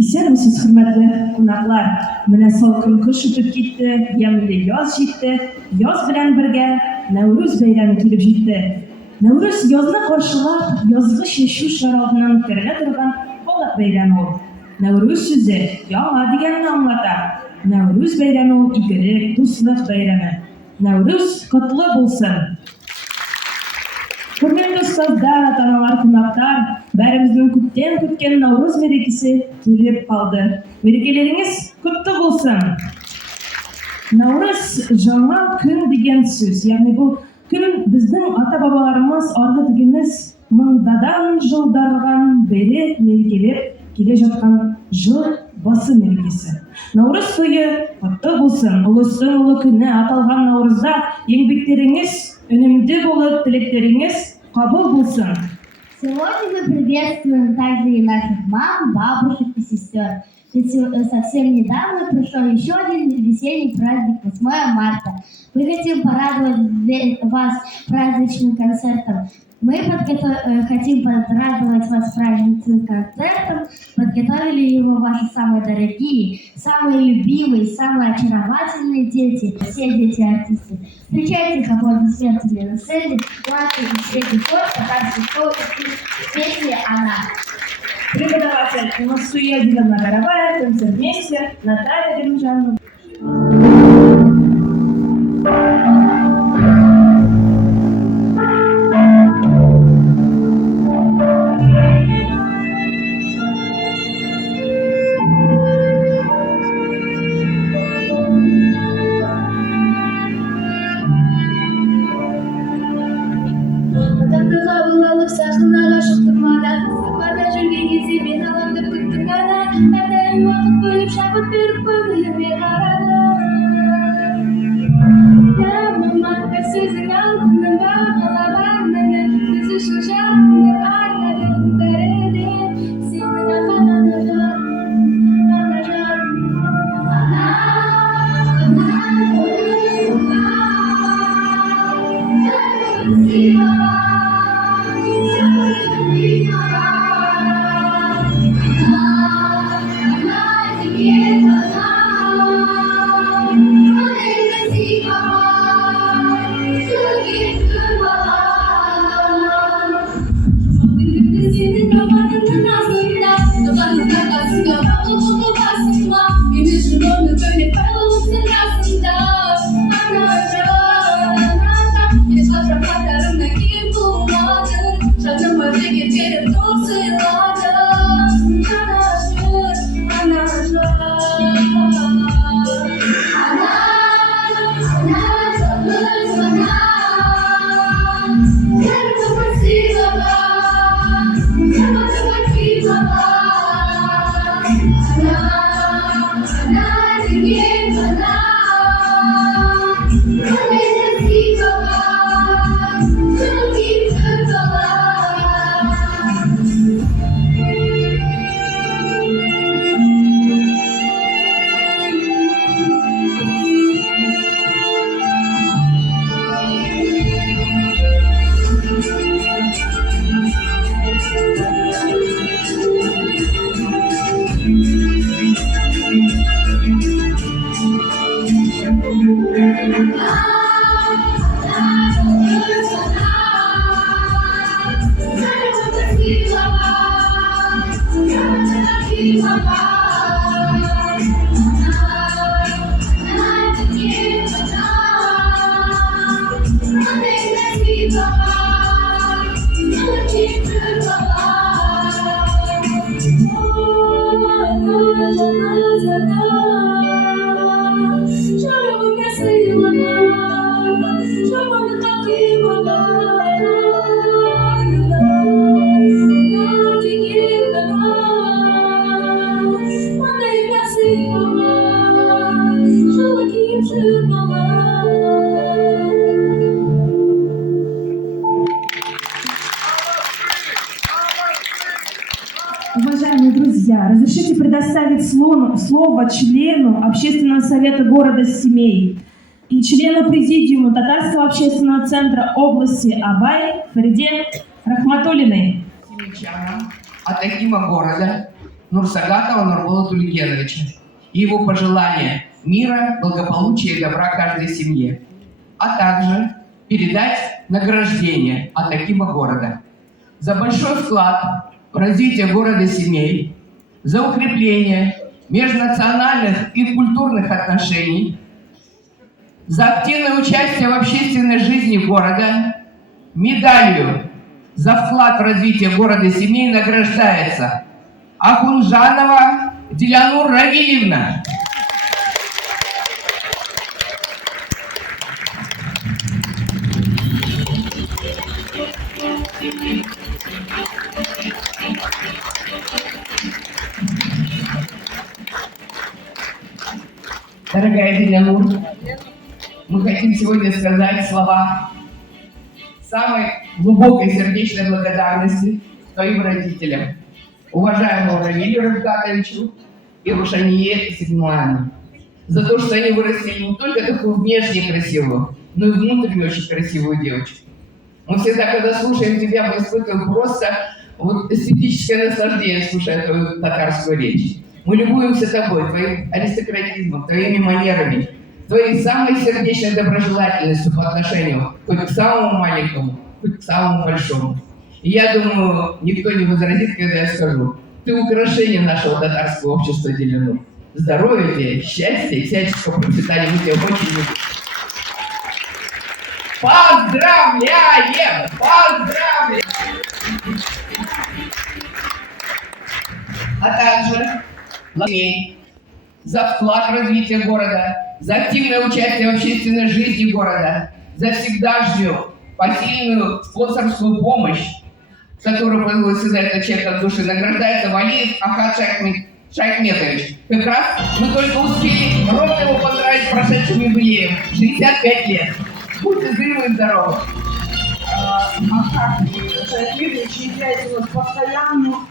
Исәнмесез, хөрмәтле кунаклар. Менә салкын кыш үтеп китте, ямьле яз җитте. Яз белән бергә Наурыз бәйрәме килеп җитте. Наурыз язны каршылап, язгы чәчү шарабынан үткәрелә торган халык бәйрәме ул. Наурыз сүзе яңа дигәнне аңлата. Наурыз бәйрәме ул игелек, дуслык бәйрәме. Наурыз котлы булсын. Хөрмәтле остаздар, аталар, кунаклар, бәребезнең күптән көткән Наурыз мерекесе килеп калды. Мерекеләрегез котлы булсын. Наурыз жаңа көн дигән сүз. Ягъни бу көн безнең ата-бабаларыбыз аргы дигәнез мыңдадан жылдарган бери мерекеләп килә жаткан жыл басы мерекесе. Наурыз туе котлы булсын. Улыстың улы көне аталган Наурызда еңбектереңез өнемле булып, теләкләрегез кабул булсын. Сегодня мы приветствуем также и наших мам, бабушек и сестер. Ведь совсем недавно прошел еще один весенний праздник 8 марта. Мы хотим порадовать вас праздничным концертом. Мы хотим порадовать вас праздничным концертом. Подготовили его ваши самые дорогие, самые любимые, самые очаровательные дети. Все дети-артисты. Встречайте их аплодисментами на сцене. Младший и средний хор, татарский шоу и песни «Она». Преподаватель Мусуя Дилана-Горовая, концертмейстер Наталья Гримжанова. Уважаемые друзья, разрешите предоставить слово члену Общественного совета города Семей и члену президиума Татарского общественного центра области Абай Фариде Рахматуллиной. Семейчанам от Акима города Нурсагатова Нурбола Тулигеновича и его пожелания мира, благополучия и добра каждой семье, а также передать награждение от Акима города за большой вклад в развитие города Семей, за укрепление межнациональных и культурных отношений, за активное участие в общественной жизни города. Медалью за вклад в развитие города Семей награждается Ахунжанова Дилянур Равильевна. Дорогая Дилянур, мы хотим сегодня сказать слова самой глубокой сердечной благодарности твоим родителям, уважаемому Равилю Равгатовичу и Рушание Сигмуану, за то, что они вырастили не только такую внешне красивую, но и внутренне очень красивую девочку. Мы всегда, когда слушаем тебя, мы испытываем просто эстетическое наслаждение, слушая твою татарскую речь. Мы любуемся тобой, твоим аристократизмом, твоими манерами, твоей самой сердечной доброжелательностью по отношению хоть к самому маленькому, хоть к самому большому. И я думаю, никто не возразит, когда я скажу: ты украшение нашего татарского общества, Дилянур. Здоровья тебе, счастья и всяческого процветания. Мы тебя очень любим. Поздравляем! Поздравляем! А также за вклад в развитие города, за активное участие в общественной жизни города, за всегдашнюю посильную спонсорскую помощь, которую проводит всегда этот человек от души, награждается Валиев Ахат Шайхметович. Как раз мы только успели ровно его поздравить с прошедшим юбилеем. 65 лет. Будьте живы и здоровы. Ахат Шайхметович является у нас постоянным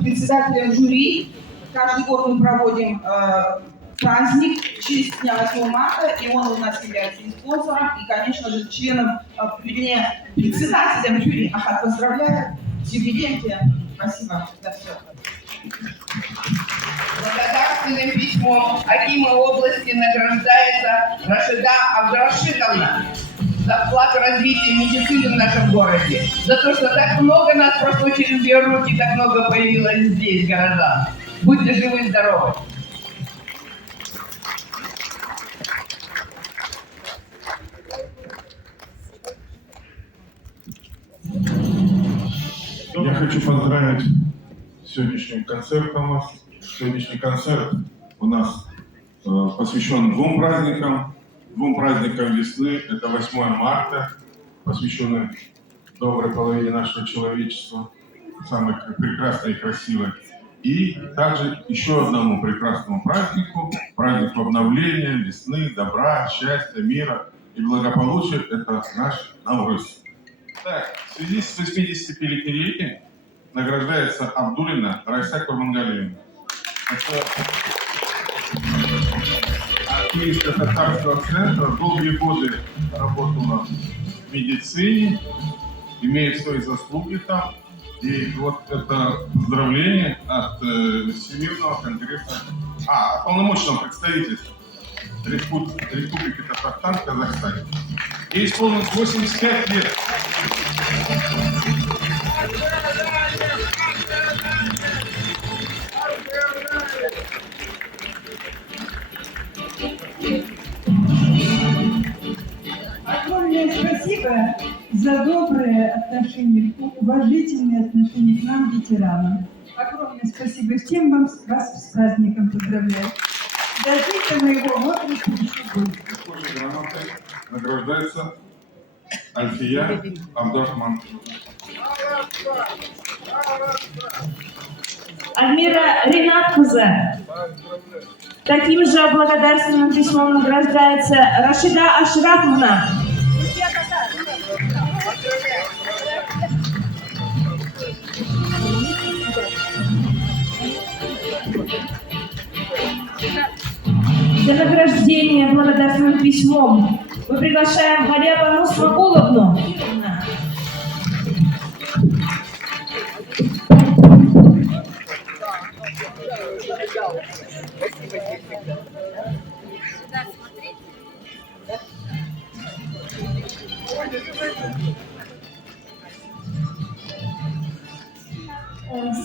председателем жюри. Каждый год мы проводим праздник в честь дня 8 марта, и он у нас является и спонсором, и, конечно же, членом, председателем жюри. Ахат, поздравляю с юбилеем тебя. Спасибо за все. Благодарственным письмом Акима области награждается Рашида Абдрашидовна за вклад в развитие медицины в нашем городе, за то, что так много нас прошло через ее руки, так много появилось здесь горожан. Будьте живы и здоровы! Я хочу поздравить с сегодняшним концертом у нас. Сегодняшний концерт у нас посвящен двум праздникам весны. Это 8 марта, посвященный доброй половине нашего человечества, самой прекрасной и красивой. И также еще одному прекрасному празднику, празднику обновления, весны, добра, счастья, мира и благополучия. Это наш Наурыз. Так, в связи с 85-летием награждается Абдулина Райса Курмангалиевна. Это активистка татарского центра, долгие годы работала в медицине, имеет свои заслуги там. И вот это поздравление от Всемирного конгресса, полномочного представительства Республики Татарстан в Казахстане. Ей исполнилось 85 лет. Огромное спасибо за добрые отношения, уважительные отношения к нам, ветеранам. Огромное спасибо всем вам, вас с праздником поздравляю. Дождите моего возраста еще больше. Такой же грамотой награждается Альфия Абдурахман. Альмира Ринатқызы. Таким же благодарственным письмом награждается Рашида Ашрафовна. Для награждения благодарственным письмом мы приглашаем Галебу Мусмагуловну.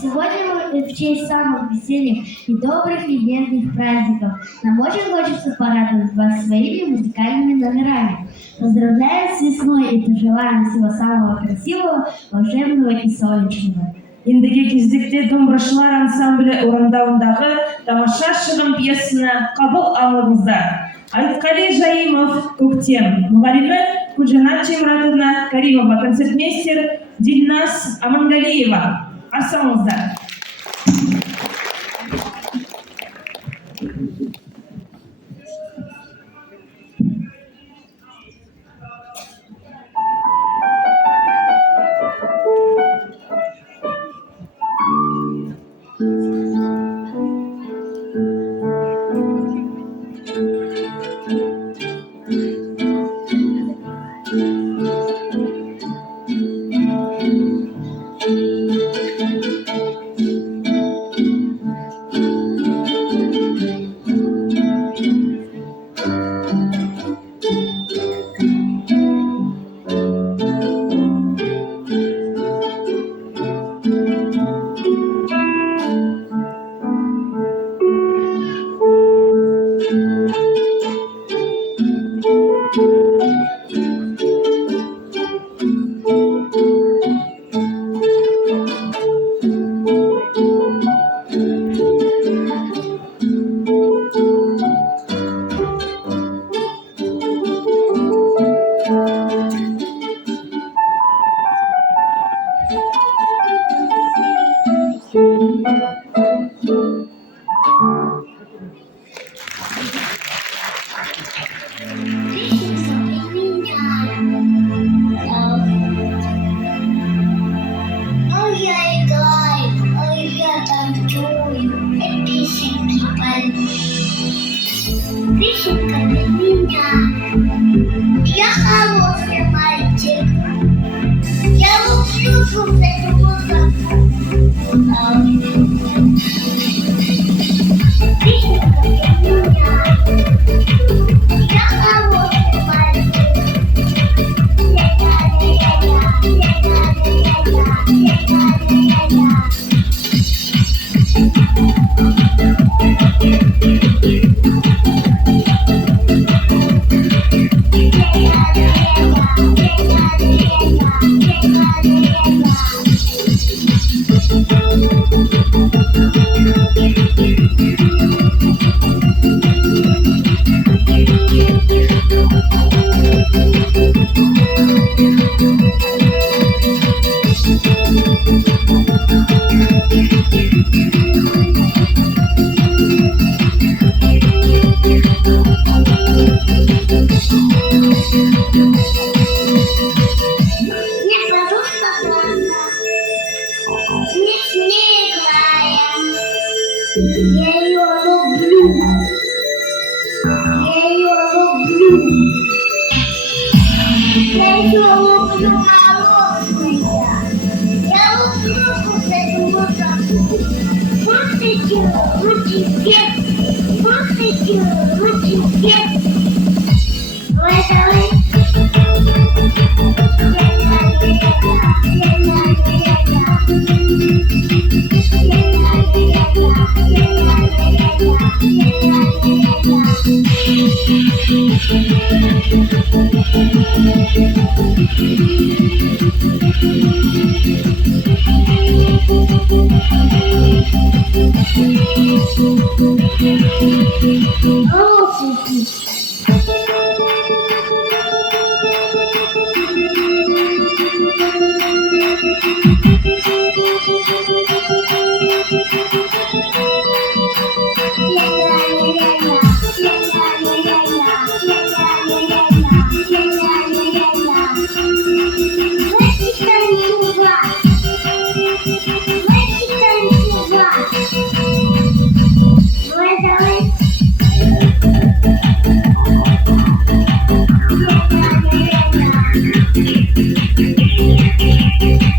Сегодня мы в честь самых весельных и добрых легендных праздников. Нам очень хочется порадовать вас своими музыкальными номерами. Поздравляем с весной и пожелаем всего самого красивого, волшебного и солнечного. Ендігі кездекте домбырашылар ансамблі орындауындағы тамаша шығын пьесаны қабыл алыңыздар. Айтқали Жаимов, Көктем, мұғалімі Куджана Чемратовна Каримова, концертмейстер Дильназ Амангалиева. Арсаңыздар. Вишенка для меня. Я хороший мальчик. Я люблю слушать музыку. Вишенка для меня. Я хороший мальчик.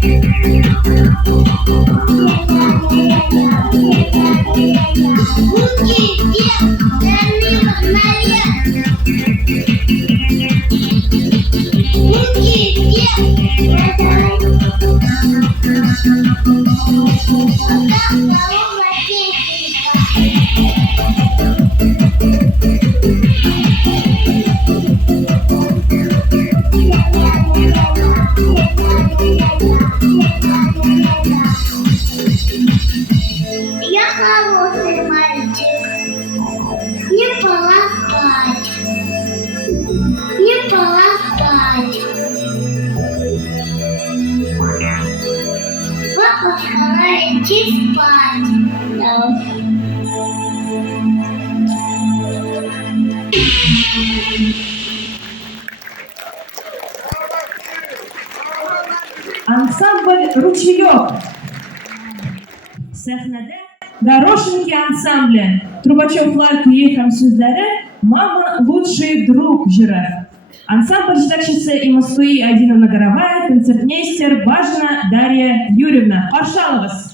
Я хороший мальчик. Не пора спать. Не пора спать. Папа, пора идти спать. Да. Ансамбль «Ручеек». Сахнада горошинки ансамбля. Трубачев Ларк Сөздері «Мама лучший друг» жыры. Ансамбль жетекшісі Имаскуи Айдиновна Горовая, концертмейстер Бажина Дарья Юрьевна. Пожалуйста.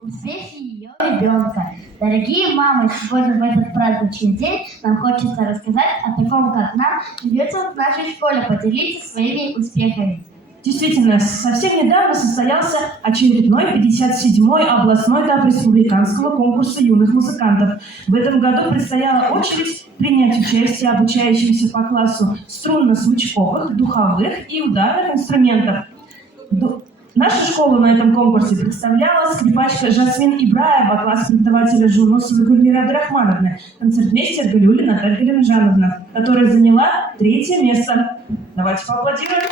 Успехи ее ребенка. Дорогие мамы, сегодня в этот праздничный день нам хочется рассказать о таком, как нам живется в нашей школе. Поделитесь своими успехами. Действительно, совсем недавно состоялся очередной 57-й областной этап республиканского конкурса юных музыкантов. В этом году предстояла очередь принять участие обучающимся по классу струнно-смычковых, духовых и ударных инструментов. Нашу школу на этом конкурсе представляла скрипачка Жасмин Ибраева, класс преподавателя Жунусовой Гульмиры Абдрахмановны, концертмейстер Галюли Наталья Галимжановна, которая заняла 3-е место. Давайте поаплодируем.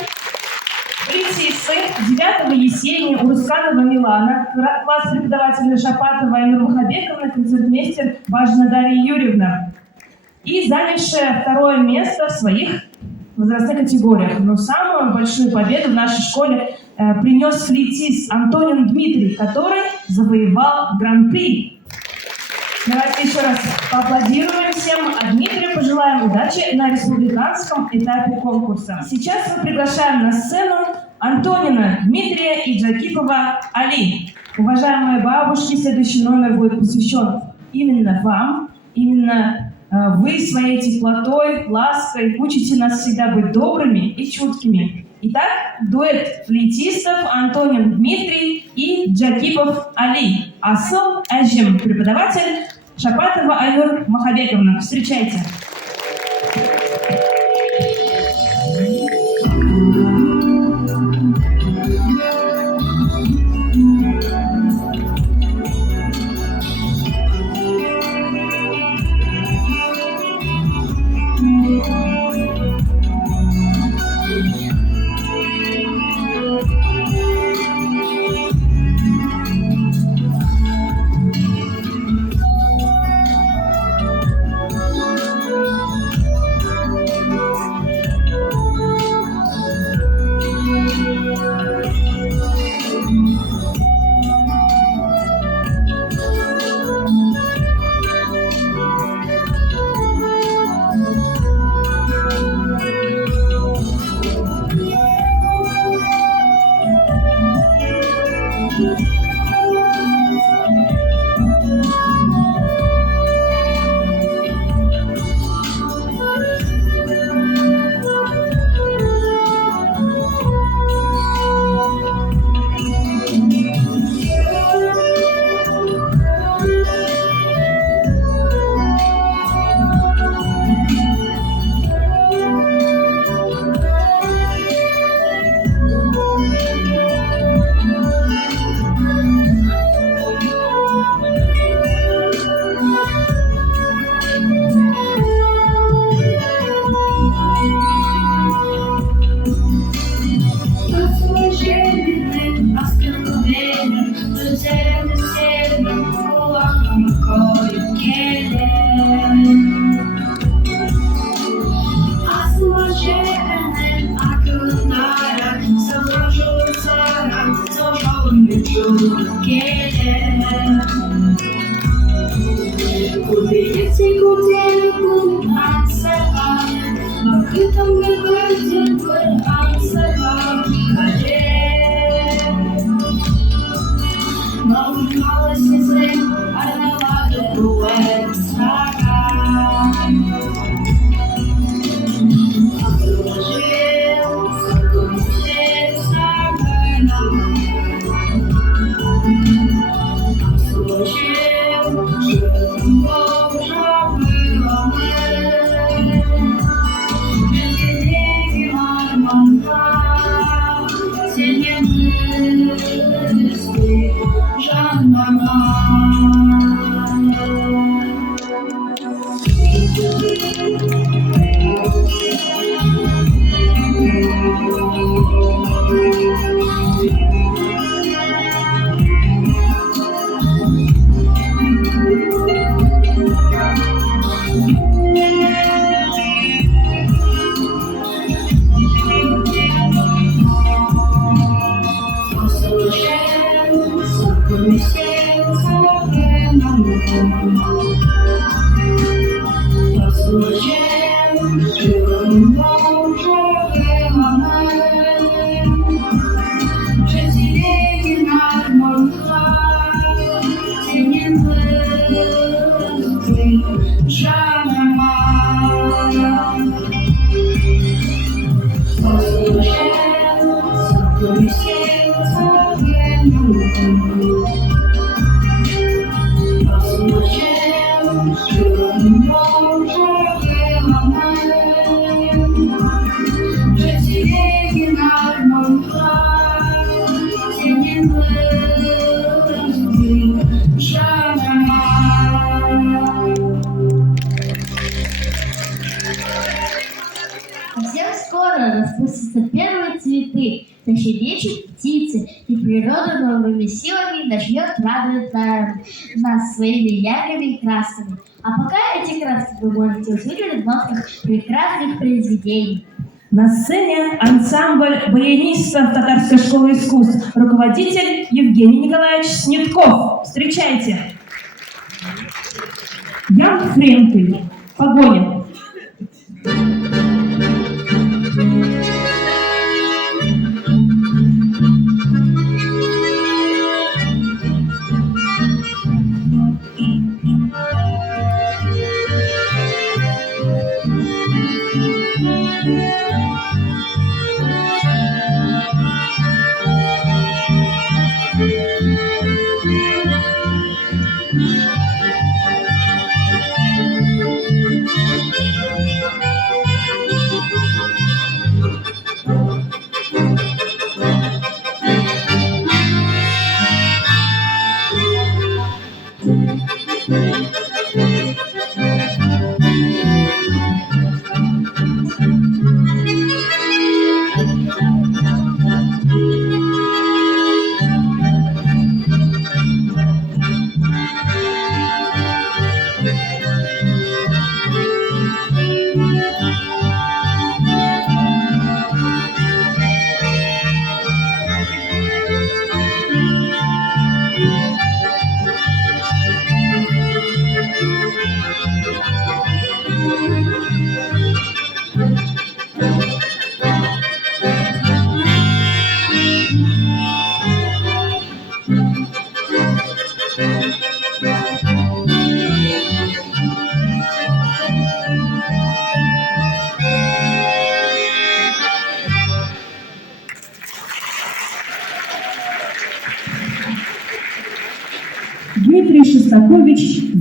Флейтисты 9-го Есения Урусканова Милана, класс преподавателя Шапатова Айнур Мухабековна, концертмейстер Бажина Дарья Юрьевна. И занявшая 2-е место в своих возрастных категориях. Но самую большую победу в нашей школе принес флейтист Антонин Дмитрий, который завоевал гран-при. Давайте еще раз поаплодируем всем, а Дмитрию пожелаем удачи на республиканском этапе конкурса. Сейчас мы приглашаем на сцену Антонина Дмитрия и Джакипова Али. Уважаемые бабушки, следующий номер будет посвящен именно вам, именно Вы своей теплотой, лаской учите нас всегда быть добрыми и чуткими. Итак, дуэт флейтистов Антонин Дмитрий и Джакипов Али. Асыл Ажим, преподаватель Шапатова Айнур Махабековна. Встречайте. Совсем скоро распустятся первые цветы, защебечут птицы, и природа новыми силами начнет радовать нас своими яркими красками. А пока эти краски вы можете услышать в нотках прекрасных произведений. На сцене ансамбль баянистов Татарской школы искусств, руководитель Евгений Николаевич Снетков. Встречайте. Ян Френкель. Погоня.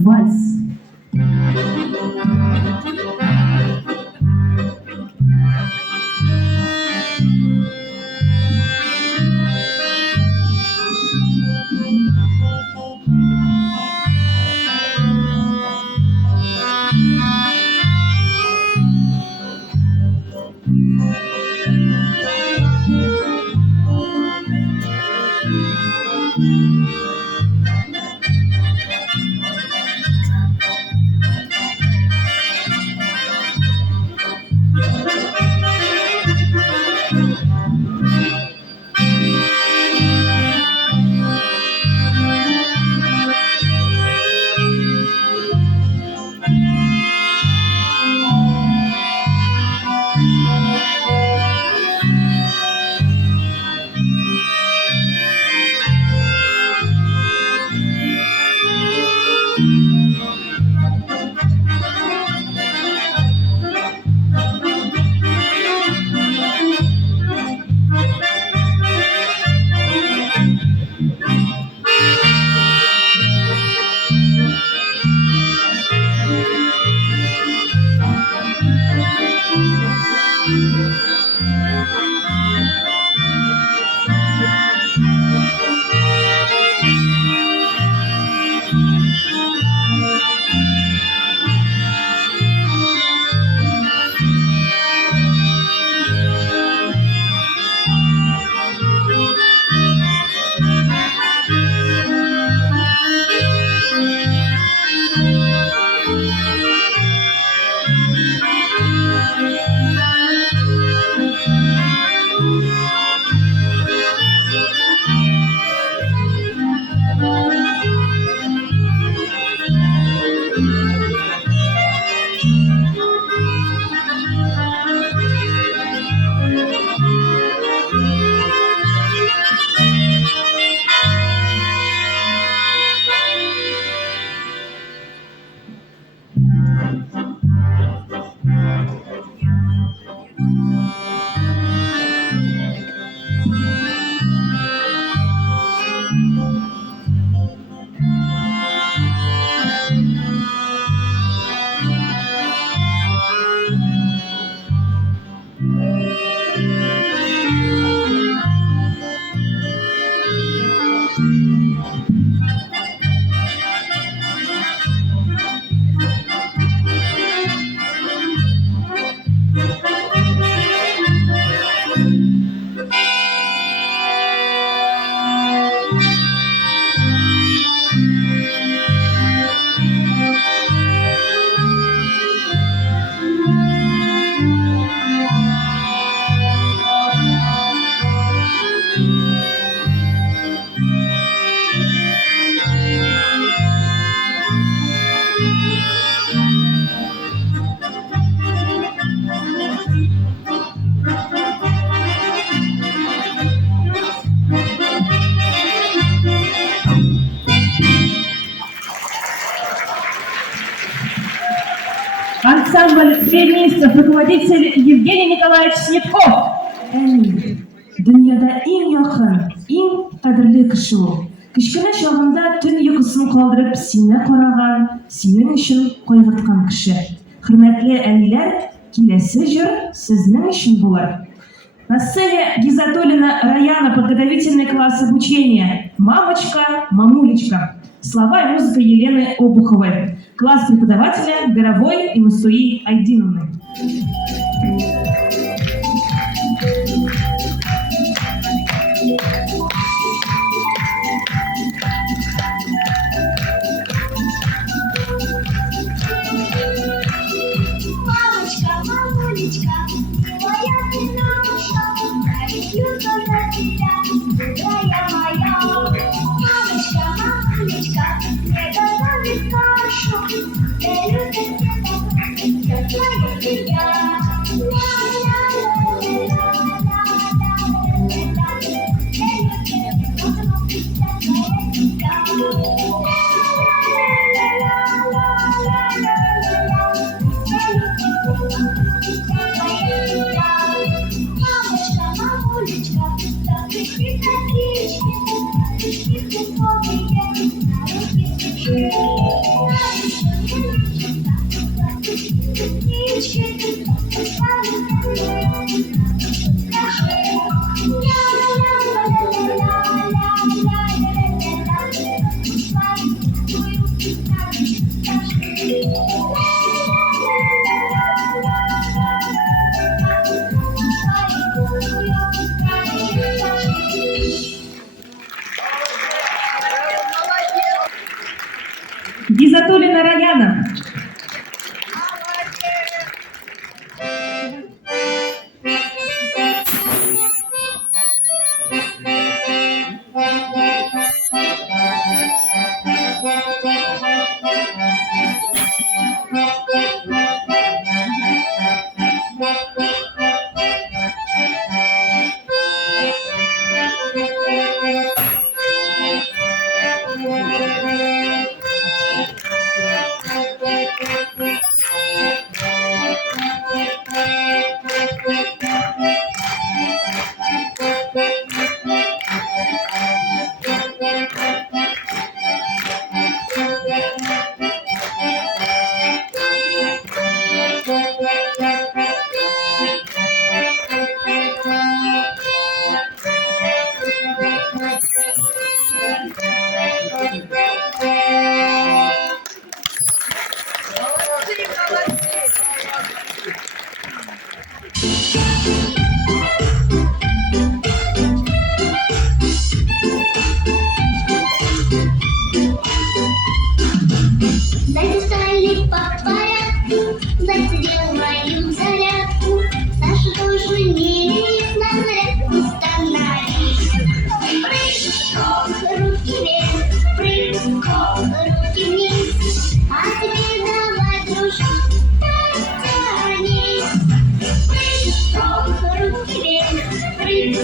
вальс. Ансамбль пианистов, руководитель Евгений Николаевич Снетков. Dünyada en yakın, en qadrli kişi o. Кичкене чагында төн йокысын калдырып сине караган, синең өчен кайгырткан кеше. Хөрмәтле әниләр, киләсе җыр сезнең өчен булыр. На сцене Гизатуллина Раяна, подготовительный класс обучения. Мамочка, мамулечка. Слова и музыка Елены Обуховой. Класс преподавателя Горовой и Мустуи Айдиновны. Мамочка, мамулечка, милая ты наша, молюсь за тебя, милая моя. Мамочка, мамулечка, мне готовит кашу, я люблю тебя, твоя тебя. Мамочка, мамулечка, запусти таблички, запусти цветовые, на руки свечи. Гизатуллина Раяна. Достали по порядку, заделаем зарядку. Нашу душу не на зарядку становись. Прыг, руки вверх, прыг, руки вниз. А теперь давай, дружок, потянись. Прыг, руки вверх, прыг,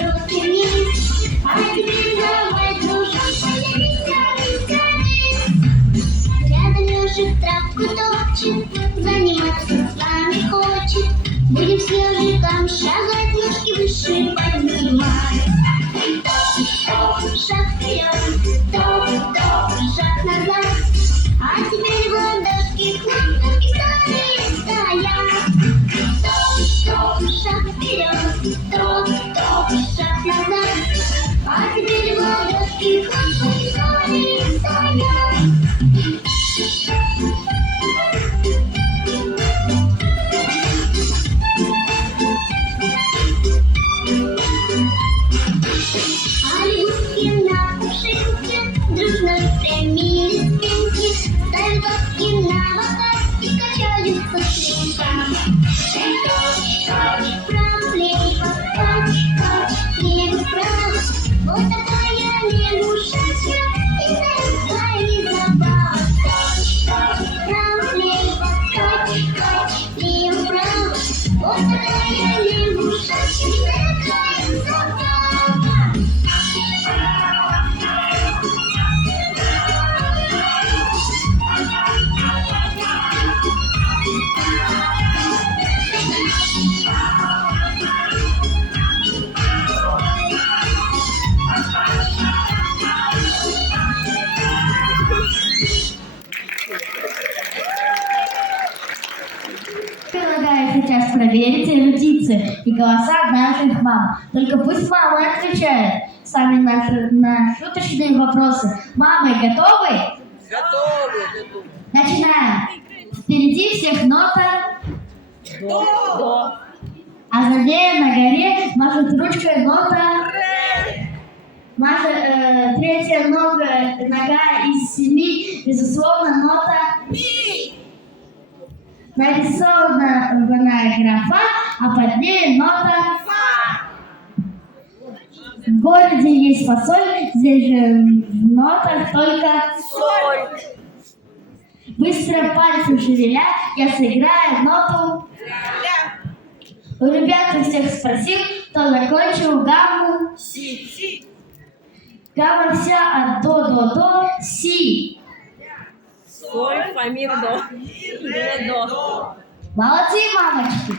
руки вниз. А теперь давай, дружок, потянись, рядом ежик травку топчет, заниматься с нами хочет. Будем с ежиком шагать, ножки выше поднимать. Топ-топ, шаг вперед, топ-топ, шаг назад. А теперь в ладошки к нам гитары стоят. Топ-топ, шаг вперед, топ-топ, шаг назад. А теперь в ладошки к нам гитары стоят. А лягушки на пушинке дружно спрямили спинки, ставят лапки на бока и качаются слегка. Кач-кач, вправо-влево, кач-кач, влево-вправо. Вот такая лягушачья и забава. Кач-кач, вправо-влево, кач-кач, влево-вправо. Вот такая лягушачья и забава. Предлагаю сейчас проверить эрудиции и голоса наших мам. Только пусть мамы отвечают сами на шуточные вопросы. Мамы готовы? Готовы. Начинаем. Впереди всех нота До. А за ней на горе машет ручкой нота Маша, третья нога из 7, безусловно, нота Ми. Нарисована графа, а под ней нота Фа. В городе есть фасоль, здесь же в нотах только Соль. Быстро пальцы шевеля, я сыграю ноту. У ребят у всех спросил, кто закончил гамму. Си. Гамма вся от до, си. Соль, фа, ми, до. До. Молодцы, мамочки.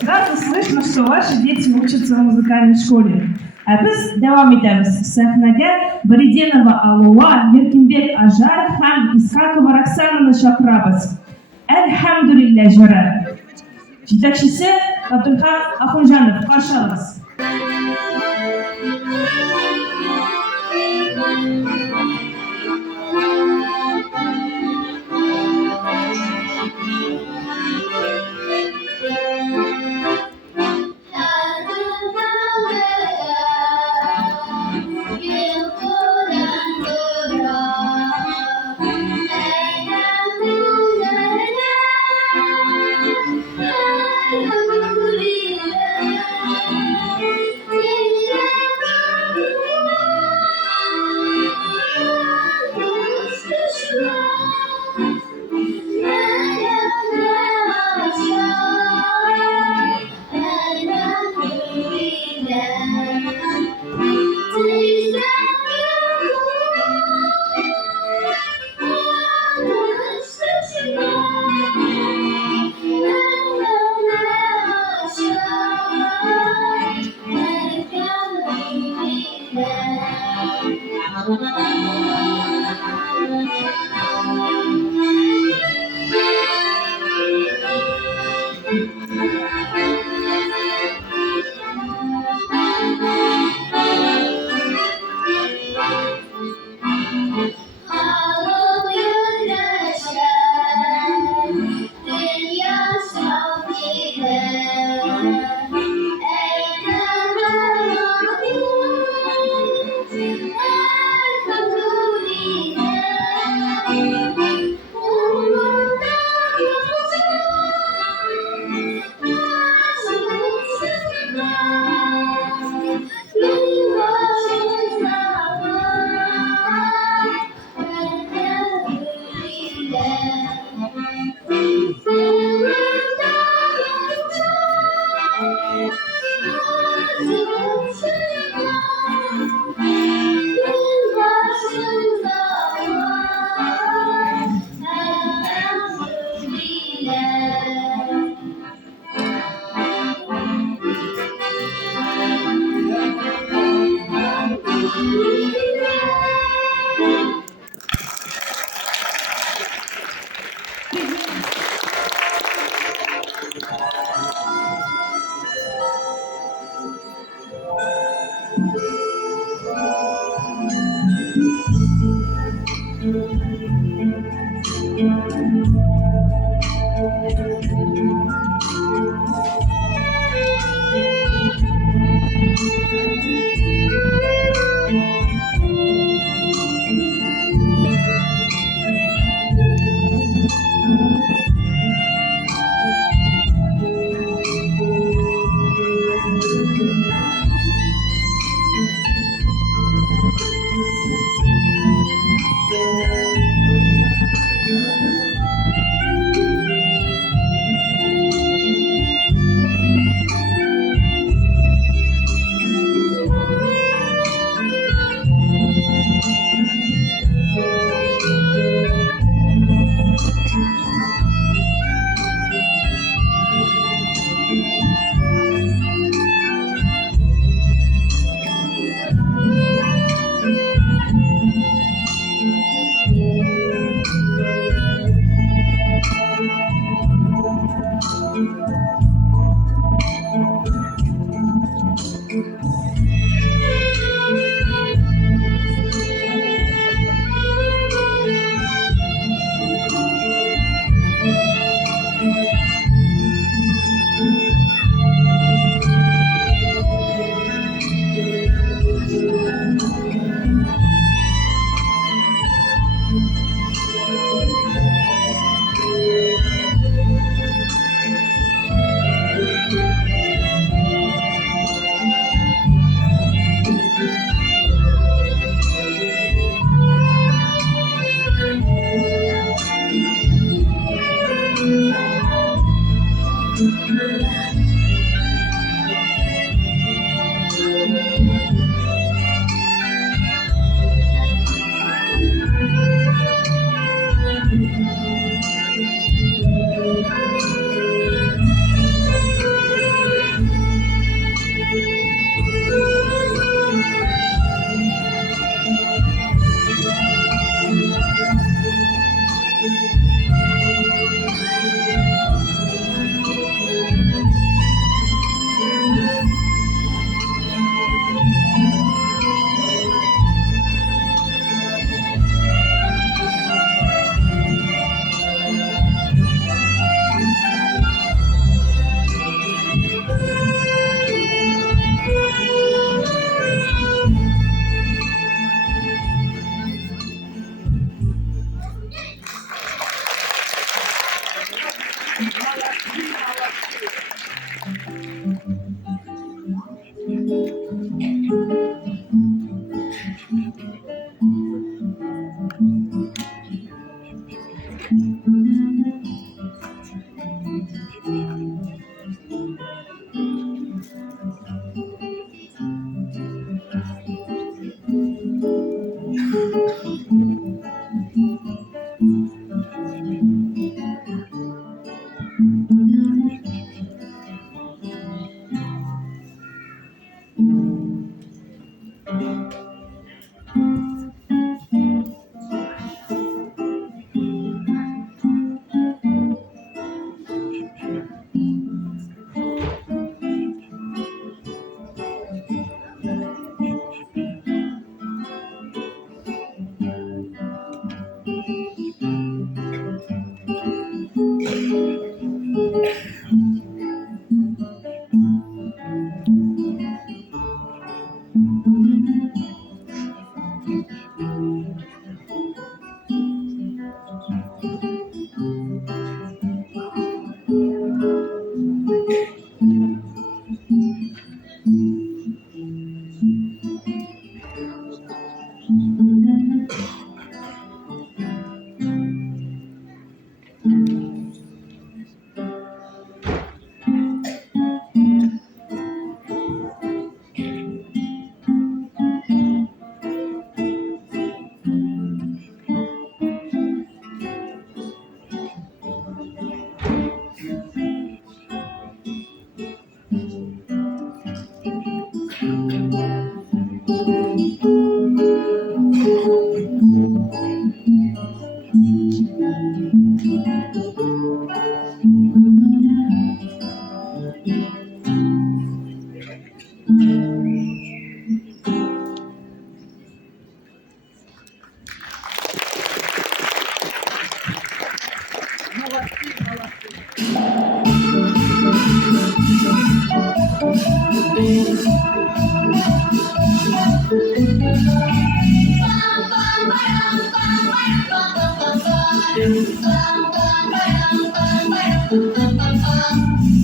Сразу слышно, что ваши дети учатся в музыкальной школе. А biz devam edemiz. Sahnede Baridenova Alova, Erkinbek Ajar ham Iskakova Roxanani chaqiramiz. Elhamdülillah jörü. Жетекшісі Абдулхан Ахунжанов. Қарсы алыңыз.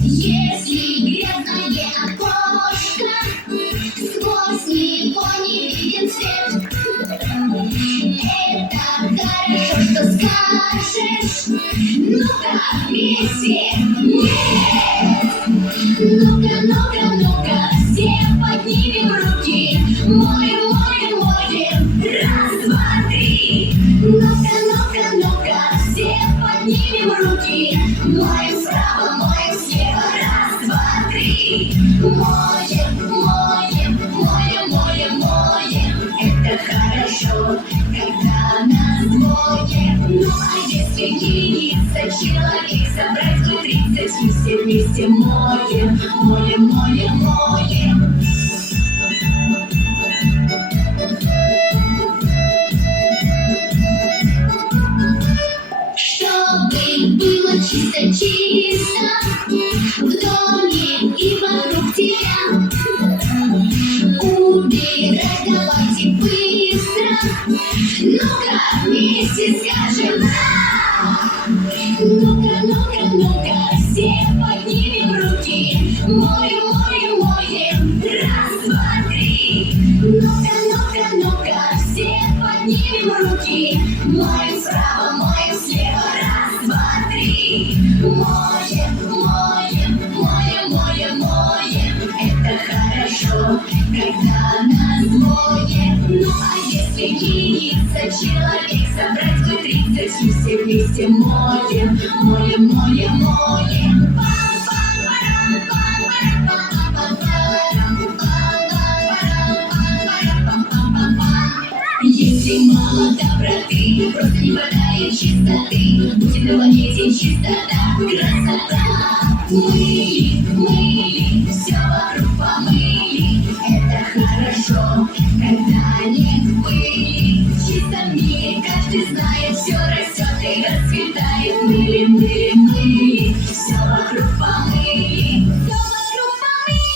Если грязное окошко, сквозь него не виден свет, это хорошо, что скажешь. Ну-ка, вместе, нет! Ну-ка, ну-ка, ну-ка, все поднимем руки. Моем, моем, моем, раз, два, три. Ну-ка, ну-ка, ну-ка, все поднимем руки. Моем справа, моем слева, раз, два, три. Моем, моем, моем, моем, моем. Это хорошо, когда нас двое. Ну а если единица человек собрать хоть 30, мы все вместе моем, моем, моем, моем. Чтобы было чисто-чисто в доме и вокруг тебя. Убирать давайте быстро. Ну-ка, вместе скажем «да». Ну-ка, ну-ка, ну-ка, все поднимем руки. Моем, моем, моем, раз, два, три. Ну-ка, ну-ка, ну-ка, все поднимем руки. Моем справа, моем слева, раз, два, три. Моем, моем, моем, моем, моем. Это хорошо, когда нас двое. Ну а если единица человек собрать хоть 30, мы все вместе моем, моем, моем, моем. Если мало доброты, просто не хватает чистоты. Будем на планете чистота, красота. Мыли, мыли, все вокруг помыли. Это хорошо, когда нет пыли. В чистом мире каждый знает, все растет и расцветает. Мыли, мыли, мыли, все вокруг помыли. Все вокруг помыли.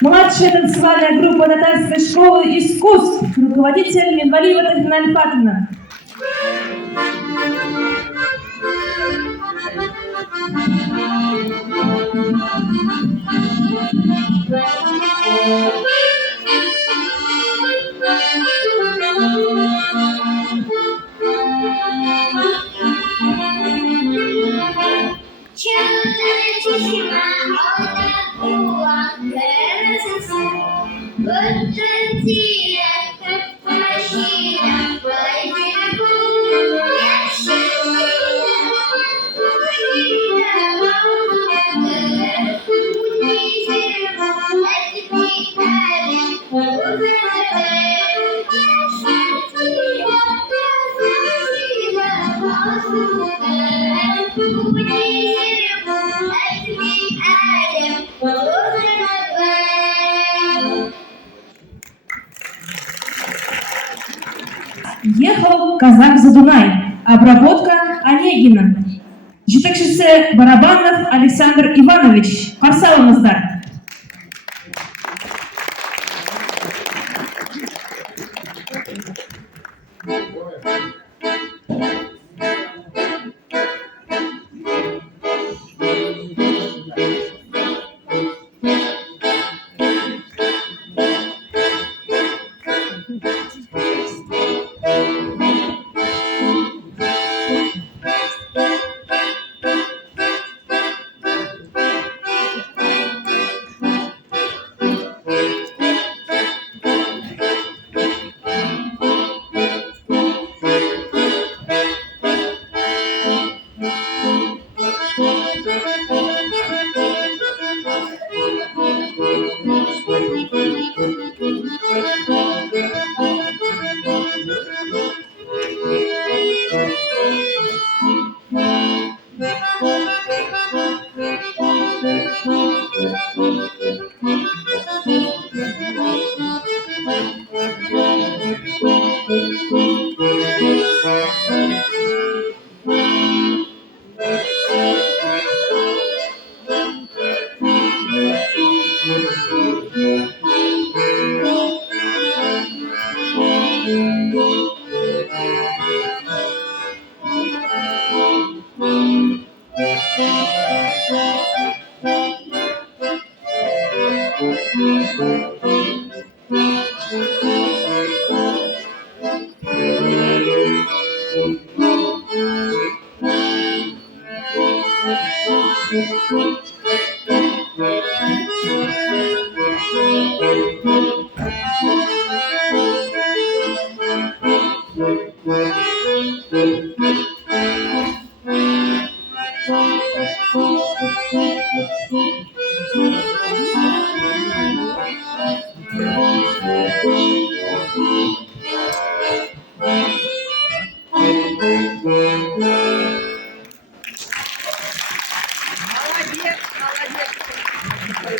Младшая танцевальная группа татарской школы искусств, руководитель Минвалиева Татьяна Альфатовна. Ехал казак за Дунай. Обработка Онегина. Жетекшісі Барабанов Александр Иванович. Қарсы алыңыздар.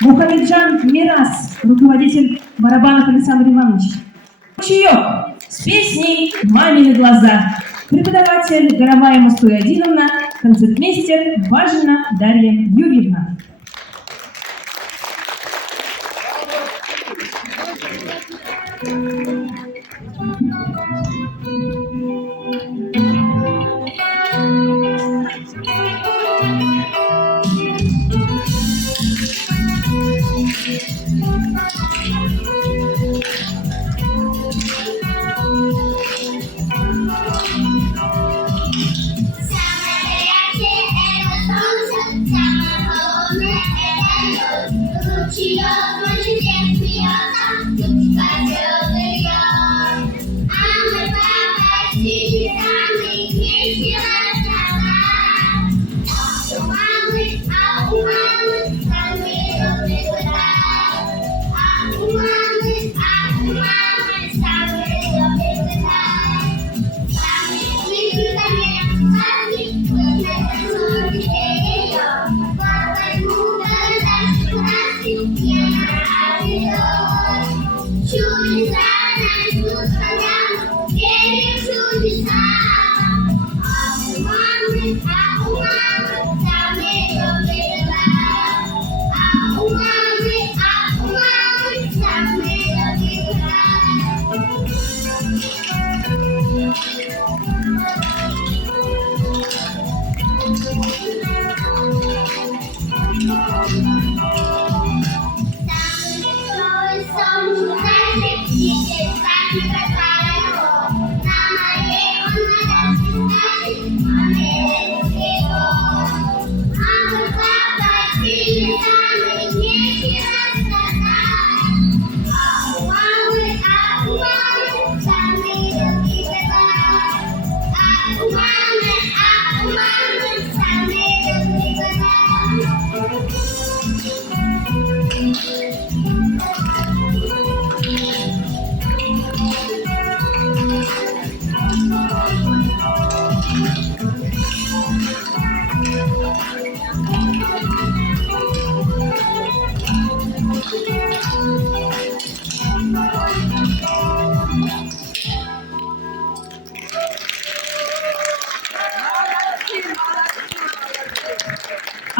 Мухамеджан Мирас, руководитель Барабанов Александр Иванович. Чаек с песней «Мамины глаза». Преподаватель Горовая Мустуядиновна, концертмейстер Важина Дарья Юрьевна.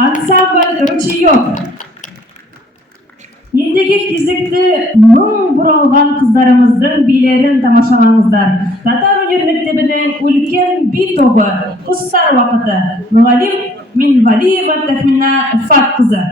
Ансамбль ручеек. Ендігі кезекті мың бұралған қыздарымыздың билерін тамашалаңыздар. Татар өнер мектебінің үлкен би тобы «Құстар уақыты». Мұғалим Минвалиева Тахмина Фат қызы.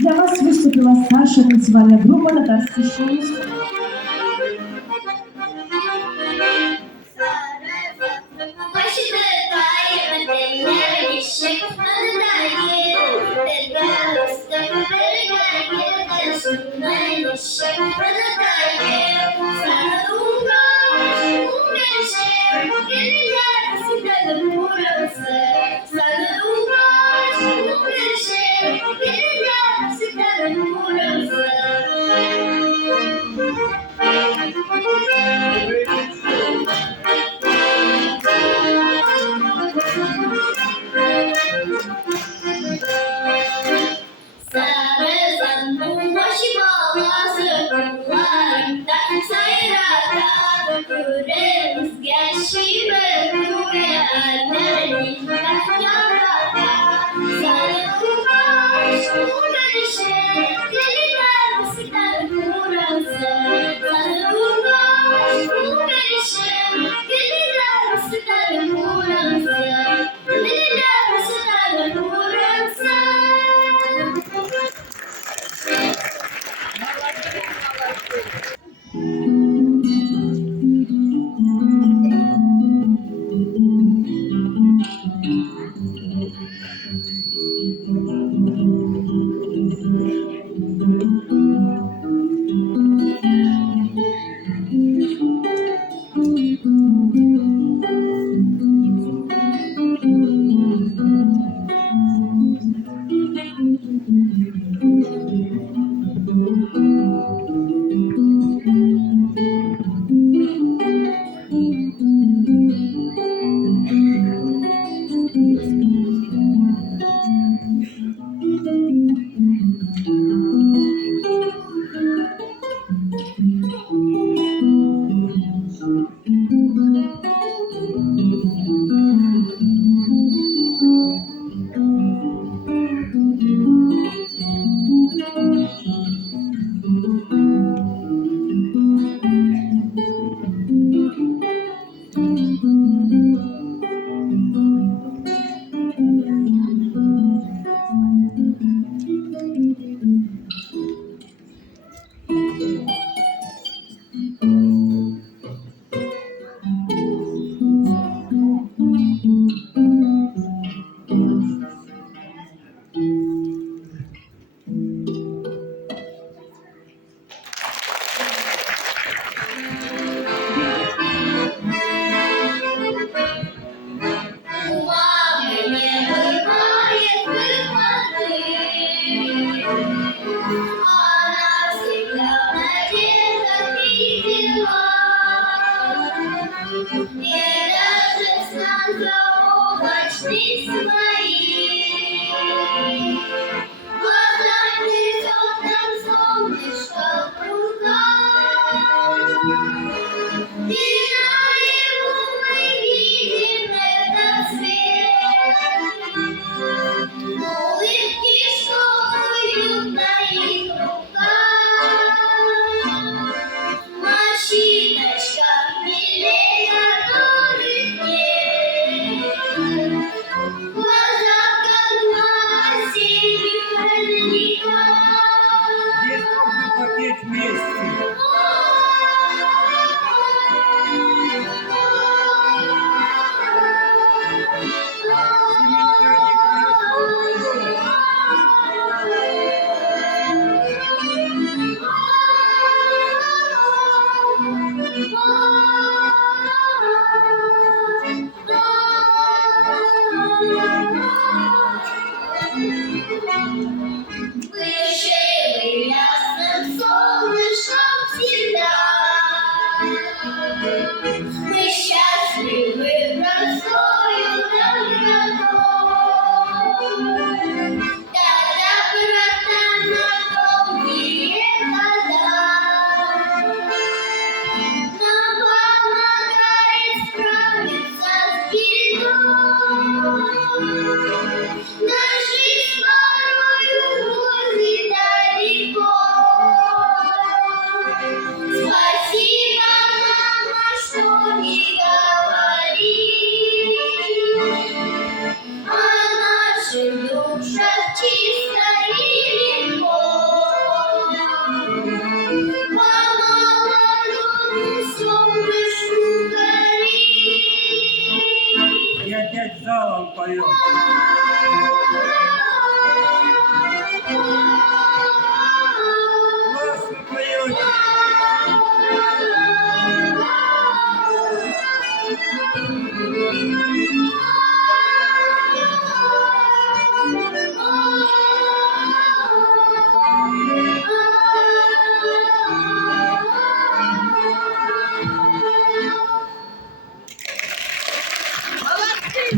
Для вас выступила старшая танцевальная группа «Татарский шоу».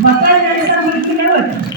Вокальный ансамбль «Концерт».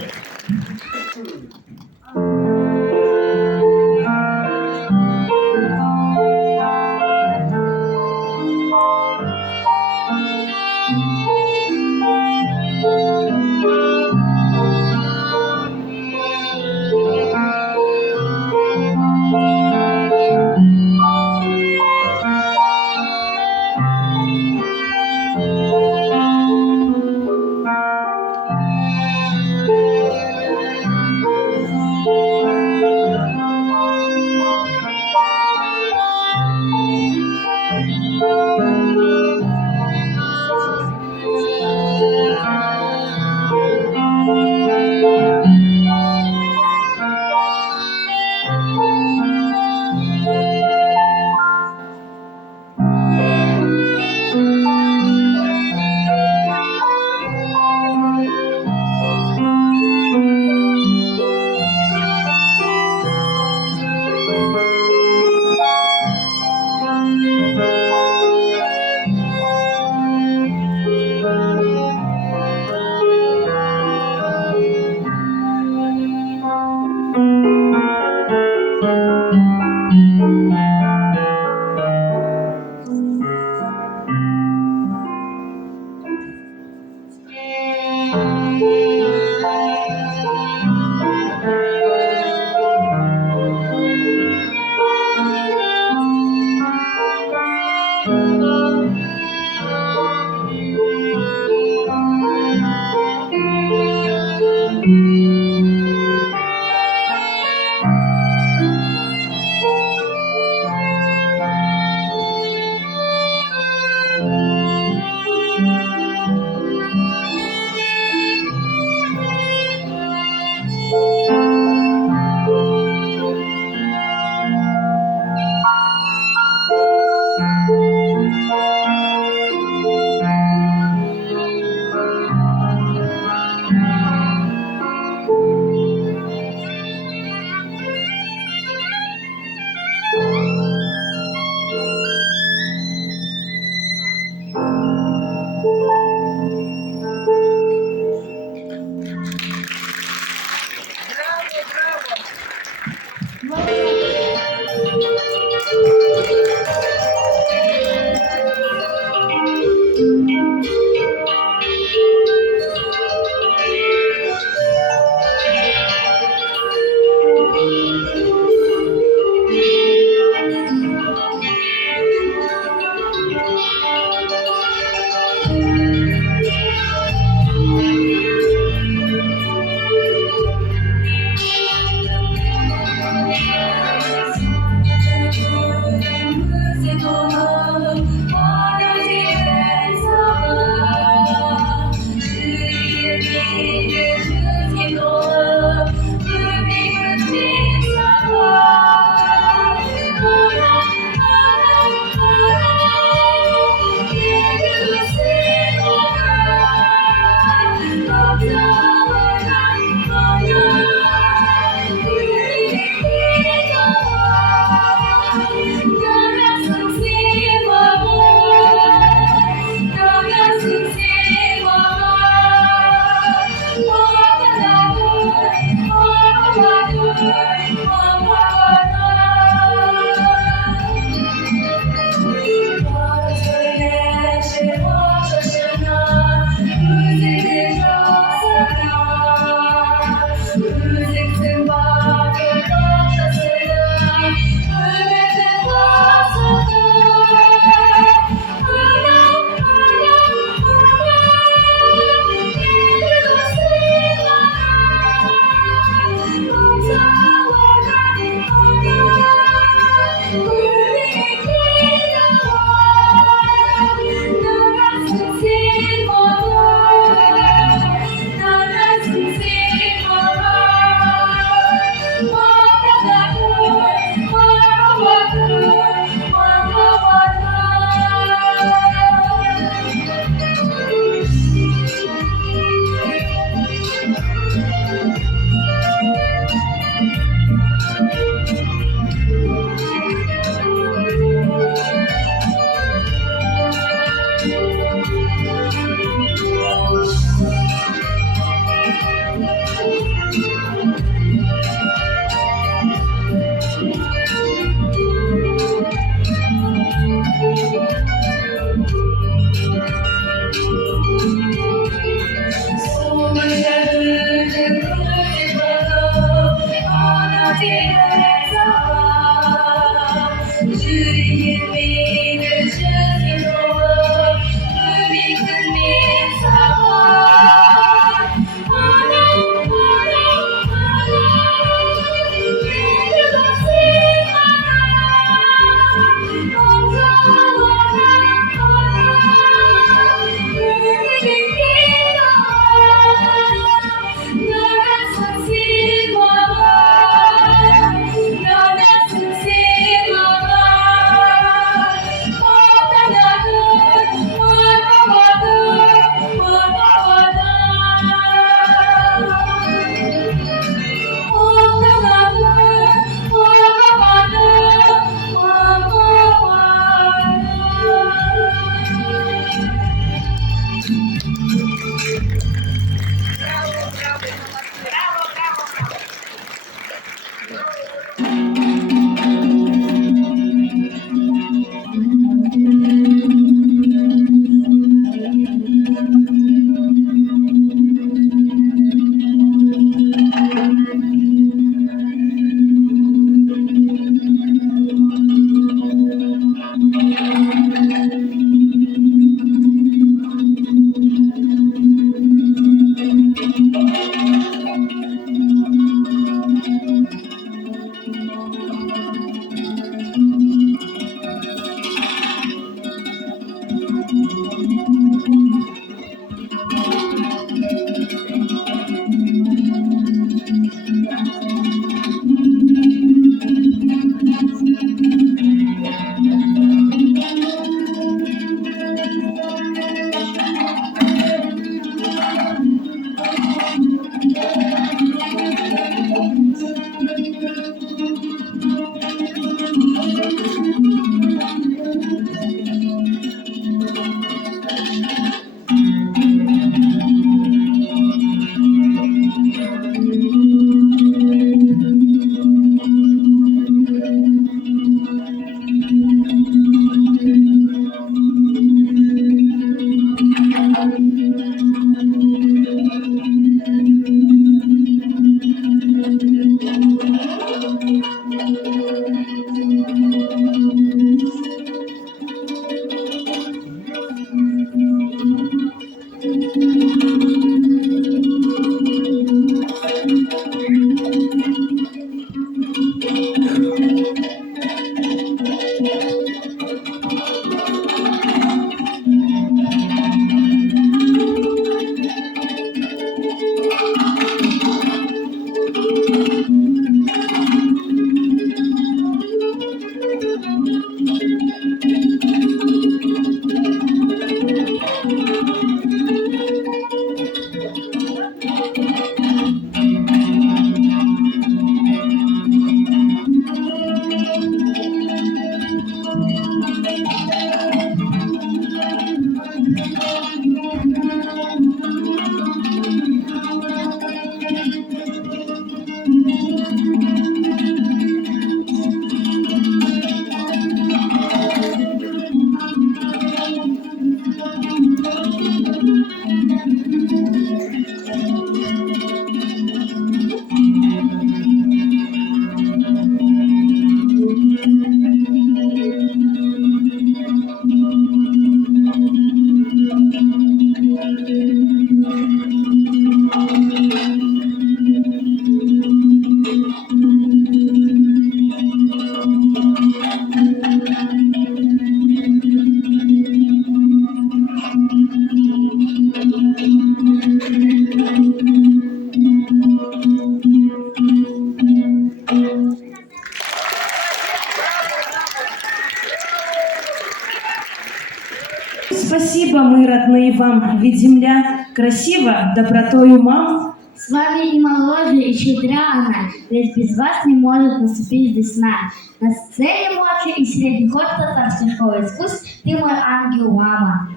Спасибо, мы родные вам, ведь земля красива добротою мам. С вами и моложе, и щедря она, ведь без вас не может наступить весна. На сцене младший и средний ход татарской школы искусств ты мой ангел, мама.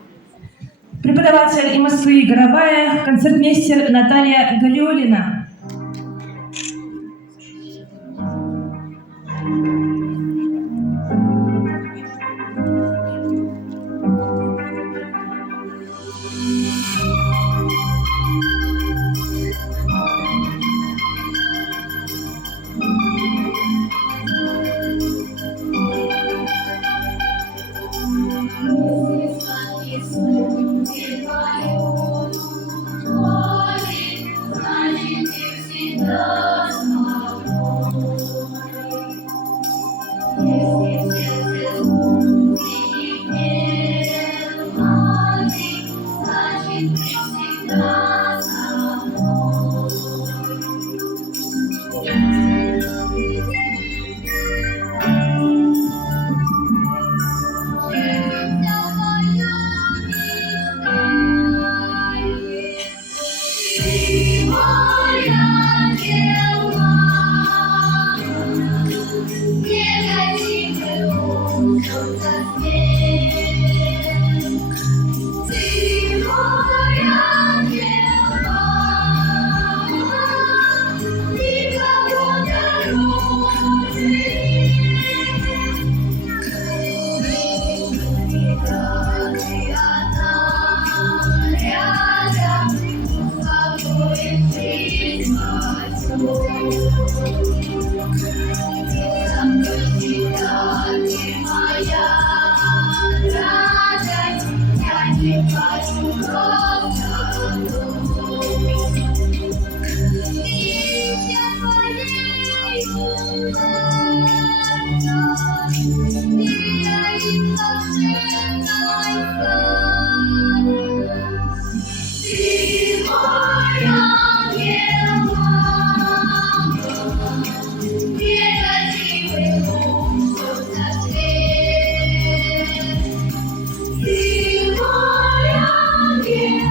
Преподаватель и Москвы Горовая, концертмейстер Наталья Галиулина. Yeah.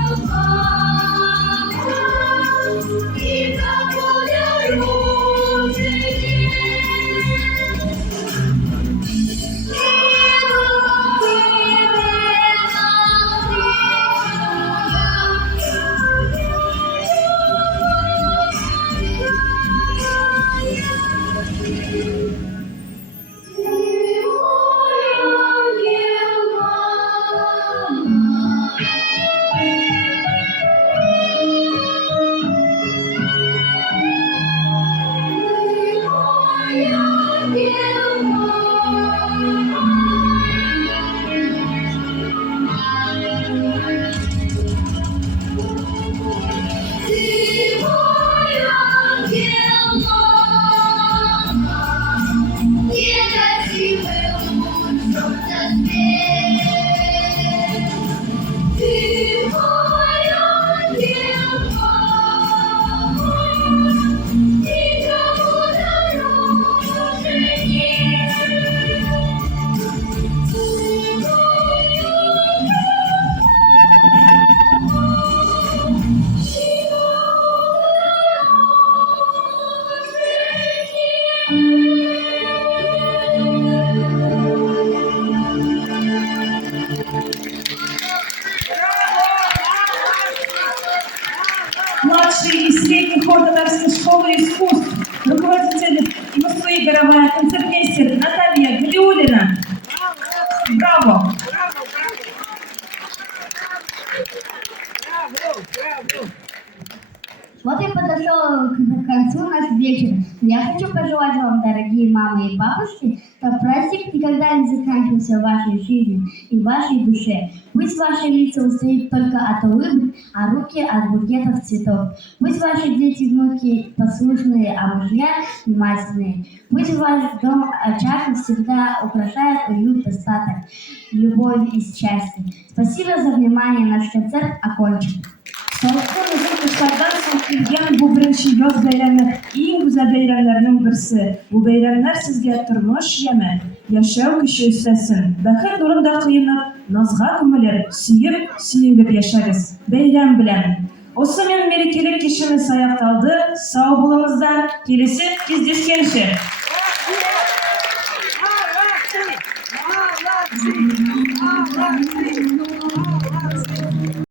старший и средний хор Татарской школы искусств, руководитель Москвы игровая концертмейстер Наталья Галиуллина. Браво! Вот и подошел к концу наш вечер. Я хочу пожелать вам, дорогие мамы и бабушки, чтобы праздник никогда не заканчивался в вашей жизни и в вашей душе. Пусть ваши лица устают только от улыбок, а руки от букетов цветов. Пусть ваши дети и внуки послушные, а мужья внимательные. Пусть ваш дом очаг всегда украшает уют, достаток, любовь и счастье. Спасибо за внимание. Наш концерт окончен. Салкын uzun kışlardan soң келген bu birinchi yoz bayrami eng go'zal bayramlarning birisi. Bu bayramlar sizga turmush yami, yashov kuchi ustasin, baxil nurida quyinib, nozga ko'milib, suyib yashag'iz. Bayram bilan. Осы мен мерекелік кешіміз аяқталды. Сау болыңыздар. Келесі кездескенше.